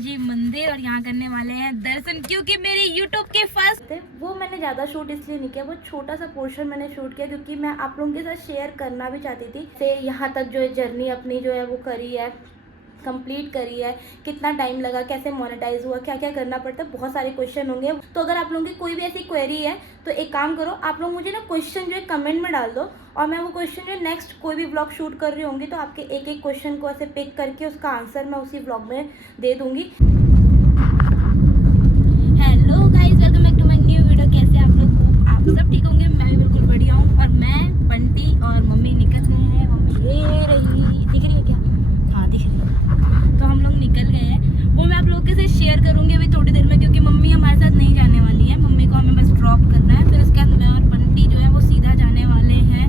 जी मंदिर और यहाँ करने वाले हैं दर्शन, क्योंकि मेरे YouTube के फर्स्ट वो मैंने ज़्यादा शूट इसलिए नहीं किया, वो छोटा सा पोर्शन मैंने शूट किया क्योंकि मैं आप लोगों के साथ शेयर करना भी चाहती थी। से यहाँ तक जो है जर्नी अपनी जो है वो करी है, कंप्लीट करी है, कितना टाइम लगा, कैसे मोनेटाइज हुआ, क्या क्या करना पड़ता है, बहुत सारे क्वेश्चन होंगे। तो अगर आप लोगों की कोई भी ऐसी क्वेरी है तो एक काम करो, आप लोग मुझे ना क्वेश्चन जो है कमेंट में डाल दो और मैं वो क्वेश्चन जो नेक्स्ट कोई भी ब्लॉग शूट कर रही होंगी तो आपके एक एक क्वेश्चन को ऐसे पिक करके उसका आंसर मैं उसी ब्लॉग में दे दूँगी। Hello guys, welcome back to my new video. कैसे आप लोग? आप सब ठीक होंगे, मैं भी बिल्कुल बढ़िया हूँ। और मैं, बंटी और मम्मी निकल गए हैं। मम्मी ये रही, दिख रही है क्या? हाँ दिख रही है। तो हम लोग निकल गए हैं, वो मैं आप लोगों के साथ शेयर करूँगी अभी थोड़ी देर में, क्योंकि मम्मी हमारे साथ नहीं जाने वाली है। मम्मी को हमें बस ड्रॉप करना है, फिर उसके बाद मैं और बंटी जो है वो सीधा जाने वाले हैं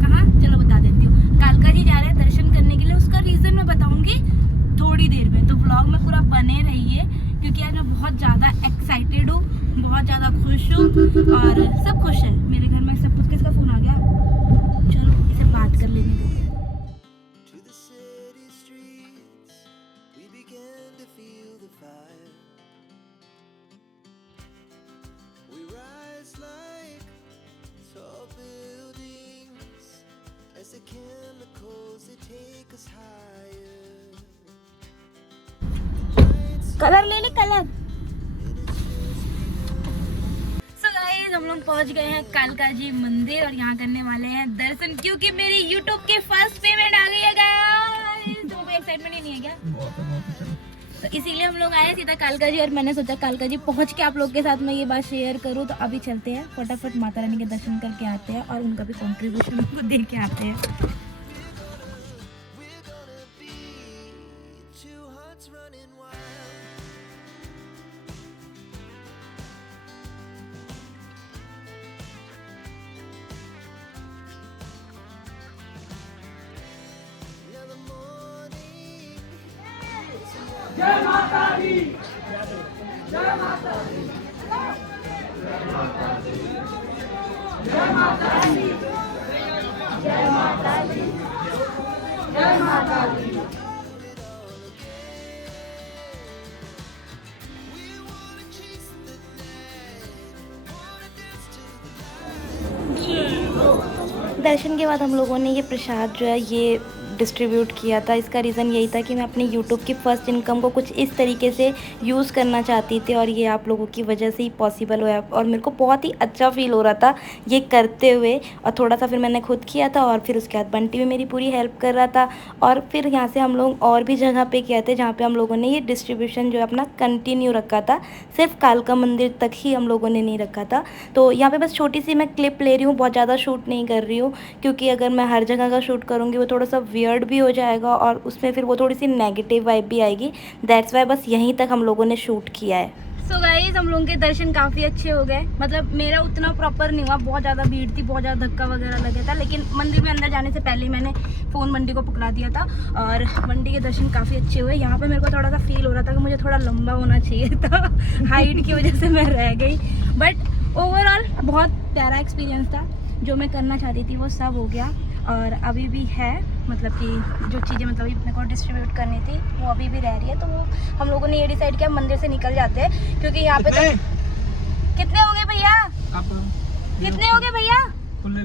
कहाँ, चलो बता देती हूँ। कालका जी जा रहे हैं दर्शन करने के लिए, उसका रीज़न मैं बताऊँगी थोड़ी देर में। तो ब्लॉग में पूरा बने रहिए क्योंकि आज मैं बहुत ज़्यादा एक्साइटेड हूँ, बहुत ज़्यादा खुश हूँ और सब खुश है मेरे घर में। सब कुछ, किसका फ़ोन आ गया? चलो इसे बात कर लेने दो। कलर ले ले, कलर। सो गाइस, हम लोग पहुंच गए हैं कालका जी मंदिर और यहाँ करने वाले हैं दर्शन, क्योंकि मेरी YouTube के फर्स्ट पेमेंट आ गई है गाइस। तो कोई एक्साइटमेंट ही नहीं है क्या? तो इसीलिए हम लोग आए सीधा कालका जी, और मैंने सोचा कालका जी पहुंच के आप लोग के साथ मैं ये बात शेयर करूँ। तो अभी चलते हैं फटाफट माता रानी के दर्शन करके आते हैं और उनका भी कॉन्ट्रीब्यूशन उनको दे के आते हैं। जय माता दी, जय माता दी, जय माता दी, जय माता दी, जय माता दी, जय माता दी। दर्शन के बाद हम लोगों ने ये प्रसाद जो है ये डिस्ट्रीब्यूट किया था। इसका रीज़न यही था कि मैं अपनी YouTube की फ़र्स्ट इनकम को कुछ इस तरीके से यूज़ करना चाहती थी और ये आप लोगों की वजह से ही पॉसिबल हुआ और मेरे को बहुत ही अच्छा फ़ील हो रहा था ये करते हुए। और थोड़ा सा फिर मैंने खुद किया था और फिर उसके बाद बंटी भी मेरी पूरी हेल्प कर रहा था। और फिर यहाँ से हम लोग और भी जगह पे किए थे जहाँ पे हम लोगों ने ये डिस्ट्रीब्यूशन जो है अपना कंटिन्यू रखा था, सिर्फ कालका मंदिर तक ही हम लोगों ने नहीं रखा था। तो यहाँ पे बस छोटी सी मैं क्लिप ले रही हूँ, बहुत ज़्यादा शूट नहीं कर रही हूँ क्योंकि अगर मैं हर जगह का शूट करूँगी वो थोड़ा सा वियर्ड भी हो जाएगा और उसमें फिर वो थोड़ी सी नेगेटिव वाइब भी आएगी। दैट्स वाई बस यहीं तक हम लोगों ने शूट किया है। सो गाइस, हम लोगों के दर्शन काफ़ी अच्छे हो गए। मतलब मेरा उतना प्रॉपर नहीं हुआ, बहुत ज़्यादा भीड़ थी, बहुत ज़्यादा धक्का वगैरह लगा था, लेकिन मंदिर में अंदर जाने से पहले मैंने फ़ोन बंटी को पकड़ा दिया था और बंटी के दर्शन काफ़ी अच्छे हुए। यहाँ पे मेरे को थोड़ा सा फील हो रहा था कि मुझे थोड़ा लंबा होना चाहिए था हाइट की वजह से मैं रह गई, बट ओवरऑल बहुत प्यारा एक्सपीरियंस था। जो मैं करना चाहती थी वो सब हो गया और अभी भी है, मतलब कि जो चीज़ें मतलब अपने को डिस्ट्रीब्यूट करनी थी वो अभी भी रह रही है। तो वो हम लोगों ने ये डिसाइड किया मंदिर से निकल जाते हैं क्योंकि यहाँ पे तो कितने हो गए भैया? कितने हो गए भैया? 50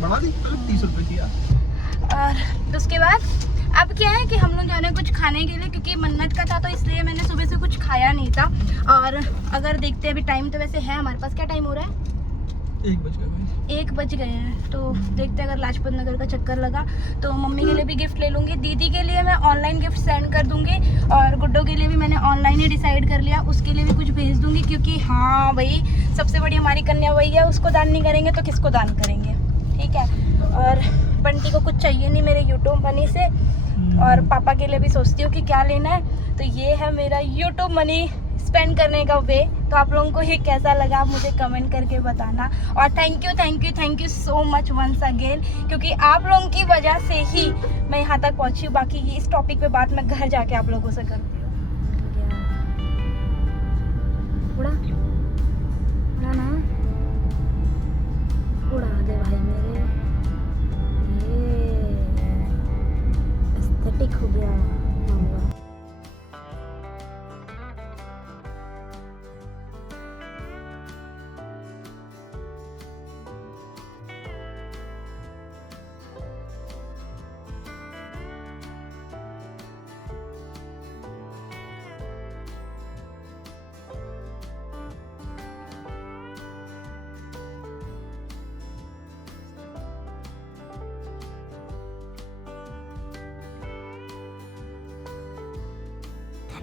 बढ़ा दी, 30 रुपए किया। और उसके बाद अब क्या है कि हम लोग जा रहे हैं कुछ खाने के लिए, क्योंकि मन्नत का था तो इसलिए मैंने सुबह से कुछ खाया नहीं था। और अगर देखते हैं अभी टाइम तो वैसे है हमारे पास, क्या टाइम हो रहा है? 1 बज गए हैं। तो देखते हैं अगर लाजपत नगर का चक्कर लगा तो मम्मी के लिए भी गिफ्ट ले लूँगी, दीदी के लिए मैं ऑनलाइन गिफ्ट सेंड कर दूँगी और गुड्डो के लिए भी मैंने ऑनलाइन ही डिसाइड कर लिया, उसके लिए भी कुछ भेज दूँगी। क्योंकि हाँ भाई, सबसे बड़ी हमारी कन्या वही है, उसको दान नहीं करेंगे तो किसको दान करेंगे, ठीक है। और बंटी को कुछ चाहिए नहीं मेरे यूट्यूब मनी से, और पापा के लिए भी सोचती हूँ कि क्या लेना है। तो ये है मेरा यूट्यूब मनी स्पेंड करने का वे। तो आप लोगों को ये कैसा लगा आप मुझे कमेंट करके बताना। और thank you so much once again, क्योंकि आप लोगों की वजह से ही मैं यहाँ तक पहुँची हूँ। बाकी इस टॉपिक पे बात मैं घर जाके आप लोगों से करती हूँ। उड़ा उड़ा ना, उड़ा दे भाई मेरे, ये एस्थेटिक हो गया।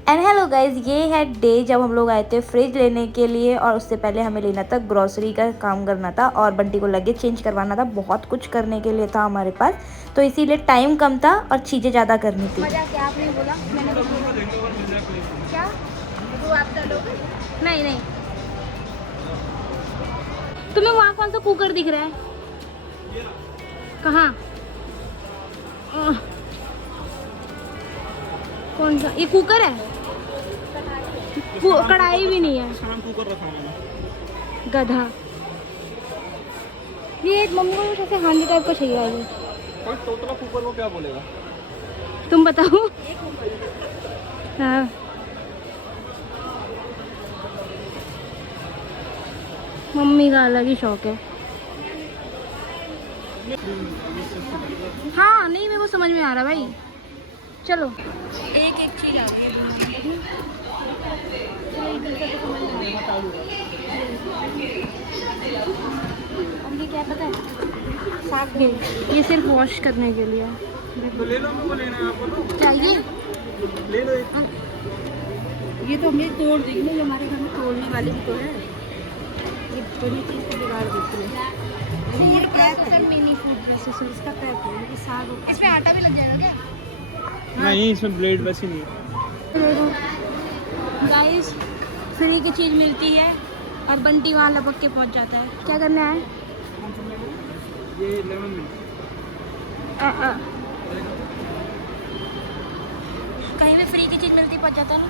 एंड हेलो गाइज, ये है डे जब हम लोग आए थे फ्रिज लेने के लिए और उससे पहले हमें लेना था ग्रॉसरी का काम करना था और बंटी को लगेज चेंज करवाना था। बहुत कुछ करने के लिए था हमारे पास, तो इसीलिए टाइम कम था और चीज़ें ज़्यादा करनी थी। मजा क्या आपने बोला, मैंने कुछ बोला क्या? वो आप चलोगे? नहीं नहीं, तुम्हें वहाँ कौन सा कुकर दिख रहा है? कहाँ? कौन सा? ये कुकर है? कढ़ाई भी नहीं है। गधा। ये मम्मी को जैसे हांडी टाइप का चाहिए है। कोई टोटला कुकर को क्या बोलेगा? तुम बताओ। हाँ मम्मी का अलग ही शौक है। हाँ नहीं, मेरे को समझ में आ रहा भाई। चलो एक एक चीज आती है अब ये क्या पता है? साफ ये सिर्फ वॉश करने के लिए तो ले लो, वो लेना है आपको तो चाहिए। ले लो एक। ये तो हमें तोड़ देगी ना, हमारे घर में तोड़ने वाली भी तो है। ये बड़ी चीज़ को बिगाड़ देती है। ये कैप है मिनी फूड प्रोसेसर, इसका कैप है। ये साग इसमें आटा भी लग जाएगा क्या? नहीं, इसमें ब्लेड वैसी नहीं है। गाइस फ्री की चीज़ मिलती है और बंटी वहाँ लपक के पहुँच जाता है। क्या करना है? ये लेमन मिल्क। कहीं भी फ्री की चीज़ मिलती पहुँच जाता है ना।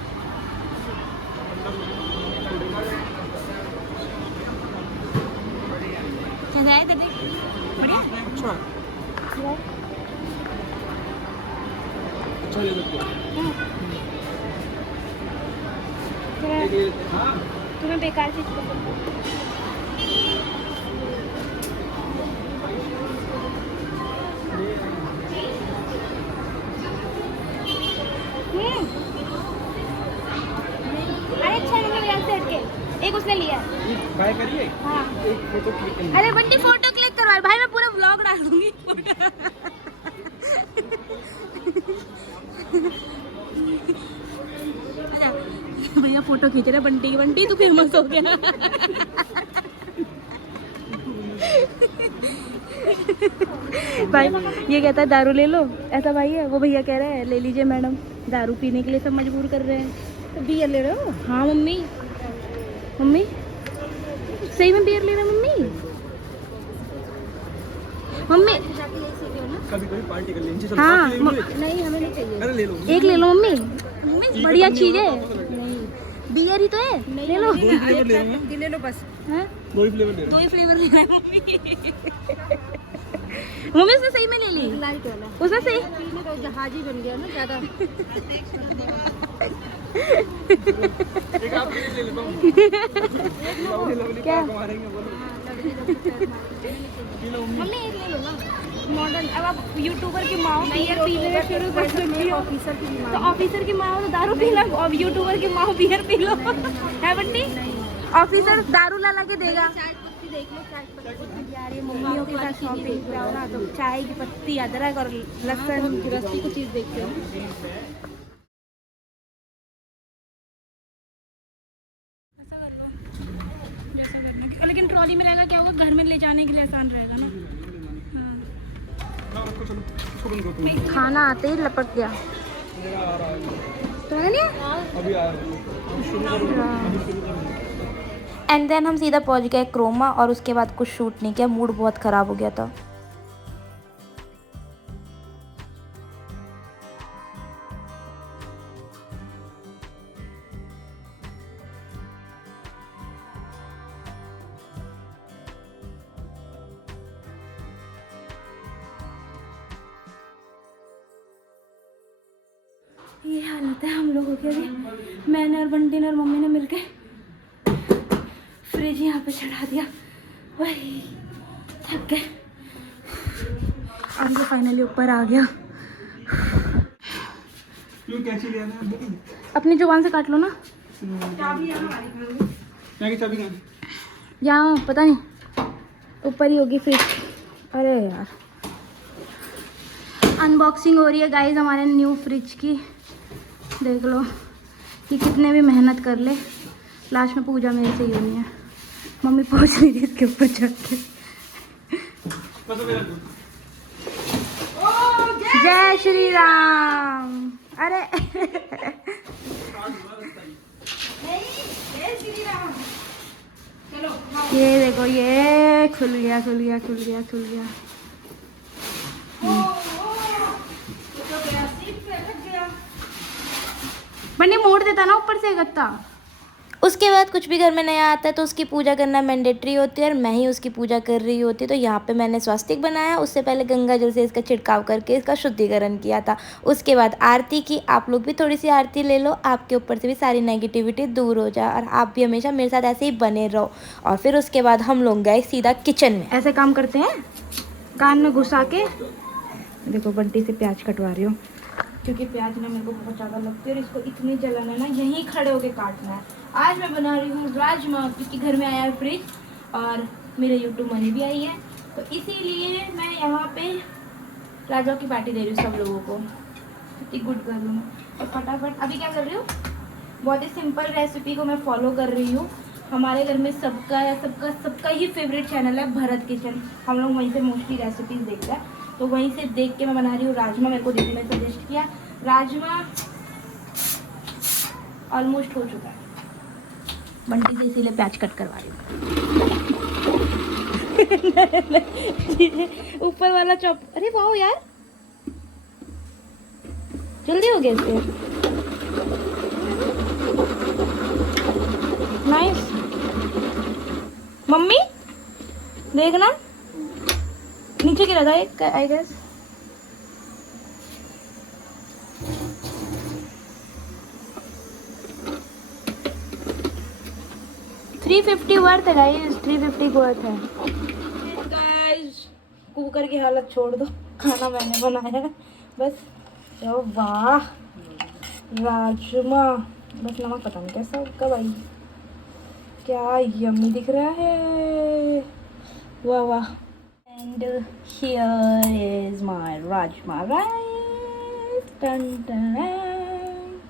कैसा है इधर देख? बढ़िया। अच्छा अच्छा ले सकते हो। हाँ तुम्हें बेकार चीज़ पसंद है? अरे अच्छा नंबर यहाँ से हटके एक उसने लिया है। बाय करिए। हाँ एक फोटो क्लिक करनी अरे बंटी फोटो क्लिक करवा भाई, मैं पूरा व्लॉग डाल दूंगी फोटो। अच्छा भैया फोटो खींच रहे बंटी की। बंटी तू फेमस हो गया। भाई ये कहता है दारू ले लो, ऐसा भाई है। वो भैया कह रहे हैं ले लीजिए मैडम, दारू पीने के लिए सब मजबूर कर रहे हैं। तो बियर ले रहे हो? हाँ मम्मी। मम्मी सही में बियर ले रहे हो मम्मी? मम्मी कभी कभी पार्टी कर लेंगे। हाँ नहीं हमें नहीं चाहिए। अरे ले लो एक ले लो मम्मी। मम्मी बढ़िया चीज है। नहीं बियर ही तो है, ले लो। दो ही फ्लेवर ले रहे हैं। ले लो बस। दो ही फ्लेवर ले दो रहे ही फ्लेवर ले रहा है मम्मी। मम्मी उसने सही में ले ली। उसने सही पीने तो जहाजी बन गया ना ज़्यादा। एक आप ले लेता हूँ। क्या? मारेंगे बोलो। मम्मी एक ले लो ना मॉडर्न। अब आप यूट्यूबर की माँ बियर पीने शुरू कर सकती हो। ऑफिसर की माँ तो ऑफिसर की माँ तो दारू पी लो, अब यूट्यूबर की माँ बियर पी लो। है बंटी? ऑफिसर दारू ला के देगा। देख लो चाय पत्ती यार, ये मम्मियों के साथ शॉपिंग पे आओ ना तो चाय की पत्ती, अदरक और लहसुन गृहस्थी को चीज़ देखते हो। ऐसा कर लो जैसा करना है। लेकिन ट्रॉली में रहेगा क्या होगा, घर में ले जाने के लिए आसान रहेगा ना। ना रखो, चलो इसको बंद करो तुम। खाना आते ही लपट गया। आ रहा है तुम्हें नहीं अभी आ रहा है। एंड देन हम सीधा पहुंच गए क्रोमा और उसके बाद कुछ शूट नहीं किया, मूड बहुत ख़राब हो गया था। ये हालत है हम लोगों के भी। मैंने और बंटी ने और मम्मी ने मिलकर फ्रिज यहाँ पे चढ़ा दिया। वही थक गए। और ये फाइनली ऊपर आ गया। क्यों कैसी लिया ना? अपनी जुबान से काट लो ना। चाबी यहाँ की चाबी कहाँ? यहाँ पता नहीं, ऊपर ही होगी फ्रिज। अरे यार अनबॉक्सिंग हो रही है गाइस हमारे न्यू फ्रिज की, देख लो। कि कितने भी मेहनत कर ले, लास्ट में पूजा मेरे से ही होनी है। मम्मी पहुँच रही थी इसके ऊपर चढ़ के। जय श्री राम। अरे ये देखो, ये खुल गया खुल गया खुल गया खुल गया। बंटी मोड़ देता ना ऊपर से गत्ता। उसके बाद कुछ भी घर में नया आता है तो उसकी पूजा करना मैंडेटरी होती है और मैं ही उसकी पूजा कर रही होती। तो यहाँ पे मैंने स्वास्तिक बनाया, उससे पहले गंगा जल से इसका छिड़काव करके इसका शुद्धिकरण किया था। उसके बाद आरती की। आप लोग भी थोड़ी सी आरती ले लो, आपके ऊपर से भी सारी नेगेटिविटी दूर हो जाए और आप भी हमेशा मेरे साथ ऐसे ही बने रहो। और फिर उसके बाद हम लोग गए सीधा किचन में। ऐसे काम करते हैं, कान में घुसा के। देखो बंटी से प्याज कटवा रही हूँ क्योंकि प्याज ना मेरे को बहुत ज़्यादा लगती है और इसको इतनी जलन है ना, यहीं खड़े होके काटना है। आज मैं बना रही हूँ राजमा क्योंकि घर में आया है फ्रिज और मेरे यूट्यूब मनी भी आई है, तो इसीलिए मैं यहाँ पे राजमा की पार्टी दे रही हूँ सब लोगों को। कितनी गुड कर लूँ और फटाफट अभी क्या कर रही हूँ, बहुत ही सिंपल रेसिपी को मैं फॉलो कर रही हूँ। हमारे घर में सबका ही फेवरेट चैनल है भरत किचन। हम लोग वहीं से मोस्टली रेसिपीज़ देखते हैं, तो वहीं से देख के मैं बना रही हूँ राजमा। मेरे को दीदी ने सजेस्ट किया। राजमा ऑलमोस्ट हो चुका है, बंटी से इसीलिए प्याज कट करवा रही हूँ। ऊपर वाला चॉप। अरे वाह यार, जल्दी हो गया इससे। नाइस। मम्मी देखना, नीचे गिरा था एक आई गेस। $350 वर्थ है गाइस, 350 वर्थ है गाइस। कुकर की हालत छोड़ दो, खाना मैंने बनाया है बस। ओ वाह राजमा, बस नमक पता नहीं कैसा कब आई। क्या यम्मी दिख रहा है, वाह वाह। And here is my rajma rice. Dun, dun, dun.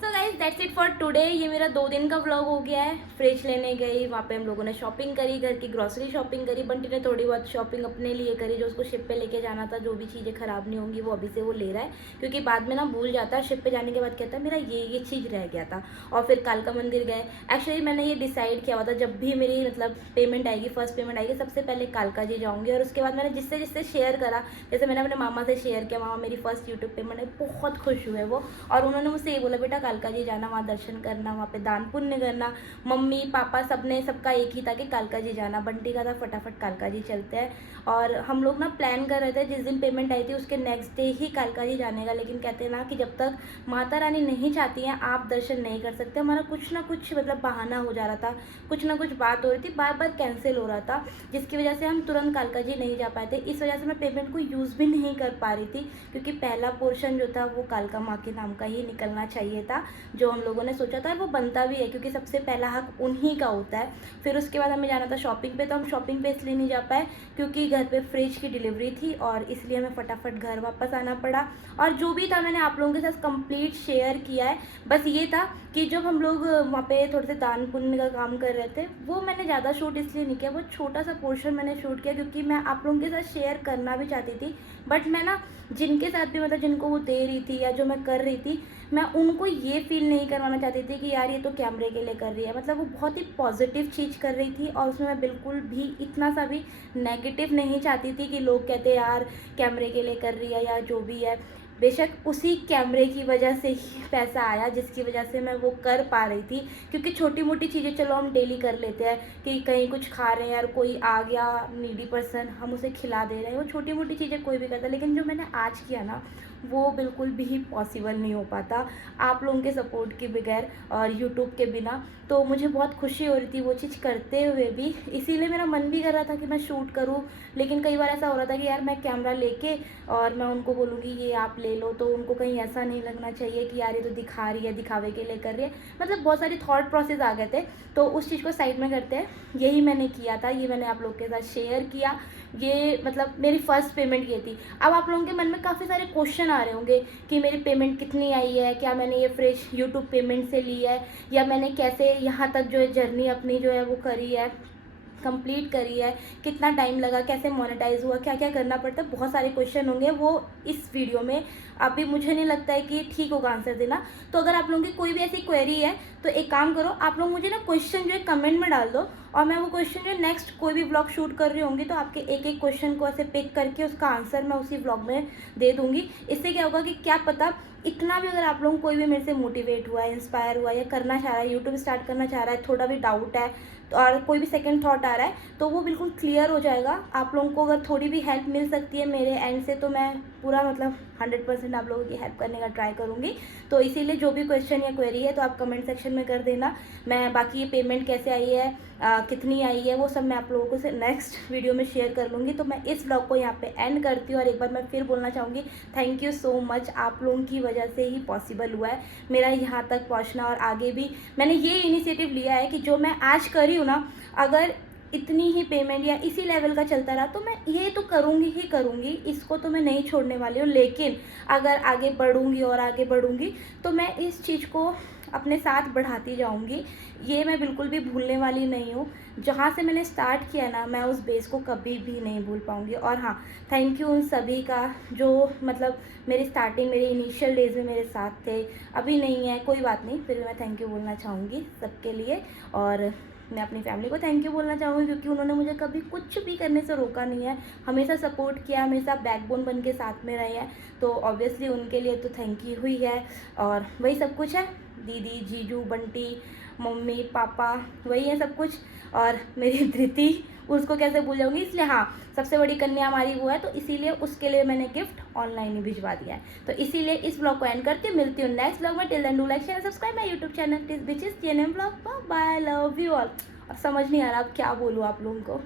So guys, that's it for today. ये मेरा 2 दिन का व्लॉग हो गया है। फ्रिज लेने गई, वहाँ पे हम लोगों ने शॉपिंग करी, घर की ग्रॉसरी शॉपिंग करी। बंटी ने थोड़ी बहुत शॉपिंग अपने लिए करी, जो उसको शिप पे लेके जाना था। जो भी चीज़ें ख़राब नहीं होंगी वो अभी से वो ले रहा है, क्योंकि बाद में ना भूल जाता है। शिप पे जाने के बाद कहता है मेरा ये चीज़ रह गया था। और फिर कालका मंदिर गए। एक्चुअली मैंने ये डिसाइड किया हुआ था, जब भी मेरी मतलब पेमेंट आएगी, फर्स्ट पेमेंट आएगी, सबसे पहले कालका जी जाऊँगी। और उसके बाद मैंने जिससे जिससे शेयर करा, जैसे मैंने अपने मामा से शेयर किया, मामा मेरी फर्स्ट यूट्यूब पेमेंट है, बहुत खुश हुए वो। और उन्होंने मुझसे ये बोला बेटा कालका जी जाना, वहाँ दर्शन करना, वहाँ पे दान पुण्य करना। मम्मी पापा सबका एक ही था कि कालका जी जाना। बंटी का था फटाफट कालका जी चलते हैं। और हम लोग ना प्लान कर रहे थे, जिस दिन पेमेंट आई थी उसके नेक्स्ट डे ही कालका जी जाने का, लेकिन कहते हैं ना कि जब तक माता रानी नहीं चाहती हैं आप दर्शन नहीं कर सकते। हमारा कुछ ना कुछ मतलब बहाना हो जा रहा था, कुछ ना कुछ बात हो रही थी, बार बार कैंसिल हो रहा था, जिसकी वजह से हम तुरंत कालका जी नहीं जा पाए थे। इस वजह से मैं पेमेंट को यूज़ भी नहीं कर पा रही थी, क्योंकि पहला पोर्शन जो था वो कालका माँ के नाम का ही निकलना चाहिए था, जो हम लोगों ने सोचा था। वो बनता भी है क्योंकि सबसे पहला हक उन्हीं का होता है। फिर उसके बाद हमें जाना था शॉपिंग पे, तो हम शॉपिंग पे इसलिए नहीं जा पाए क्योंकि घर पे फ्रिज की डिलीवरी थी, और इसलिए हमें फटाफट घर वापस आना पड़ा। और जो भी था मैंने आप लोगों के साथ कंप्लीट शेयर किया है। बस ये था कि जब हम लोग वहाँ पे थोड़े से दान पुण्य का काम कर रहे थे, वो मैंने ज़्यादा शूट इसलिए नहीं किया, वो छोटा सा पोर्शन मैंने शूट किया क्योंकि मैं आप लोगों के साथ शेयर करना भी चाहती थी। बट मैं ना जिनके साथ भी मतलब जिनको वो दे रही थी या जो मैं कर रही थी, मैं उनको ये फील नहीं करवाना चाहती थी कि यार ये तो कैमरे के लिए कर रही है। मतलब वो बहुत ही पॉजिटिव चीज़ कर रही थी और उसमें मैं बिल्कुल भी इतना सा भी नेगेटिव नहीं चाहती थी कि लोग कहते यार कैमरे के लिए कर रही है या जो भी है। बेशक उसी कैमरे की वजह से ही पैसा आया जिसकी वजह से मैं वो कर पा रही थी, क्योंकि छोटी मोटी चीज़ें चलो हम डेली कर लेते हैं कि कहीं कुछ खा रहे हैं यार, कोई आ गया नीडी पर्सन हम उसे खिला दे रहे हैं, वो छोटी मोटी चीज़ें कोई भी करता है। लेकिन जो मैंने आज किया ना वो बिल्कुल भी पॉसिबल नहीं हो पाता आप लोगों के सपोर्ट के बगैर और यूट्यूब के बिना। तो मुझे बहुत खुशी हो रही थी वो चीज़ करते हुए भी, इसीलिए मेरा मन भी कर रहा था कि मैं शूट करूं। लेकिन कई बार ऐसा हो रहा था कि यार मैं कैमरा लेके और मैं उनको बोलूँगी ये आप ले लो, तो उनको कहीं ऐसा नहीं लगना चाहिए कि यार ये तो दिखा रही है, दिखावे के लिए कर रही है। मतलब बहुत सारे थॉट प्रोसेस आ गए थे, तो उस चीज़ को साइड में करते हैं। यही मैंने किया था, ये मैंने आप लोग के साथ शेयर किया। ये मतलब मेरी फ़र्स्ट पेमेंट ये थी। अब आप लोगों के मन में काफ़ी सारे क्वेश्चन क्वेश्चन आ रहे होंगे कि मेरी पेमेंट कितनी आई है, क्या मैंने ये फ्रिज यूट्यूब पेमेंट से ली है, या मैंने कैसे यहाँ तक जो है जर्नी अपनी जो है वो करी है, कंप्लीट करी है, कितना टाइम लगा, कैसे मोनेटाइज हुआ, क्या क्या करना पड़ता है, बहुत सारे क्वेश्चन होंगे वो इस वीडियो में। अभी मुझे नहीं लगता है कि ठीक होगा आंसर देना। तो अगर आप लोगों की कोई भी ऐसी क्वेरी है तो एक काम करो, आप लोग मुझे ना क्वेश्चन जो है कमेंट में डाल दो, और मैं वो क्वेश्चन जो नेक्स्ट कोई भी ब्लॉग शूट कर रही होंगी तो आपके एक एक क्वेश्चन को ऐसे पिक करके उसका आंसर मैं उसी ब्लॉग में दे दूँगी। इससे क्या होगा कि क्या पता इतना भी अगर आप लोगों को कोई भी मेरे से मोटिवेट हुआ है, इंस्पायर हुआ है, या करना चाह रहा है, यूट्यूब स्टार्ट करना चाह रहा है, थोड़ा भी डाउट है और कोई भी सेकंड थॉट आ रहा है तो वो बिल्कुल क्लियर हो जाएगा। आप लोगों को अगर थोड़ी भी हेल्प मिल सकती है मेरे एंड से तो मैं पूरा मतलब 100% आप लोगों की हेल्प करने का ट्राई करूँगी। तो इसीलिए जो भी क्वेश्चन या क्वेरी है तो आप कमेंट सेक्शन में कर देना। मैं बाकी ये पेमेंट कैसे आई है, कितनी आई है, वो सब मैं आप लोगों को से नेक्स्ट वीडियो में शेयर कर लूँगी। तो मैं इस ब्लॉग को यहाँ पे एंड करती हूँ और एक बार मैं फिर बोलना चाहूँगी थैंक यू सो मच। आप लोगों की वजह से ही पॉसिबल हुआ है मेरा यहाँ तक पहुँचना, और आगे भी मैंने ये इनिशिएटिव लिया है कि जो मैं आज कर रही हूँ ना, अगर इतनी ही पेमेंट या इसी लेवल का चलता रहा तो मैं ये तो करूँगी ही करूँगी, इसको तो मैं नहीं छोड़ने वाली हूँ। लेकिन अगर आगे बढ़ूँगी और आगे बढ़ूँगी तो मैं इस चीज़ को अपने साथ बढ़ाती जाऊँगी, ये मैं बिल्कुल भी भूलने वाली नहीं हूँ। जहाँ से मैंने स्टार्ट किया ना, मैं उस बेस को कभी भी नहीं भूल पाऊँगी। और हाँ, थैंक यू उन सभी का जो मतलब मेरी स्टार्टिंग, मेरे इनिशियल डेज में मेरे साथ थे। अभी नहीं है, कोई बात नहीं, फिर मैं थैंक यू बोलना चाहूँगी सबके लिए। और मैं अपनी फैमिली को थैंक यू बोलना चाहूँगी क्योंकि उन्होंने मुझे कभी कुछ भी करने से रोका नहीं है, हमेशा सपोर्ट किया, हमेशा बैकबोन बन के साथ में रहे हैं। तो ऑब्वियसली उनके लिए तो थैंक यू हुई है। और वही सब कुछ है, दीदी, जीजू, बंटी, मम्मी, पापा, वही है सब कुछ। और मेरी धृति, उसको कैसे भूल जाऊँगी। इसलिए हाँ, सबसे बड़ी कन्या हमारी वो है तो इसीलिए उसके लिए मैंने गिफ्ट ऑनलाइन ही भिजवा दिया है। तो इसीलिए इस ब्लॉग को एंड करती हूँ, मिलती हूँ नेक्स्ट ब्लॉग में। Till then do like share subscribe my YouTube channel which is TNM blog. Bye, love you all. और समझ नहीं आ रहा अब क्या बोलूँ आप लोगों को।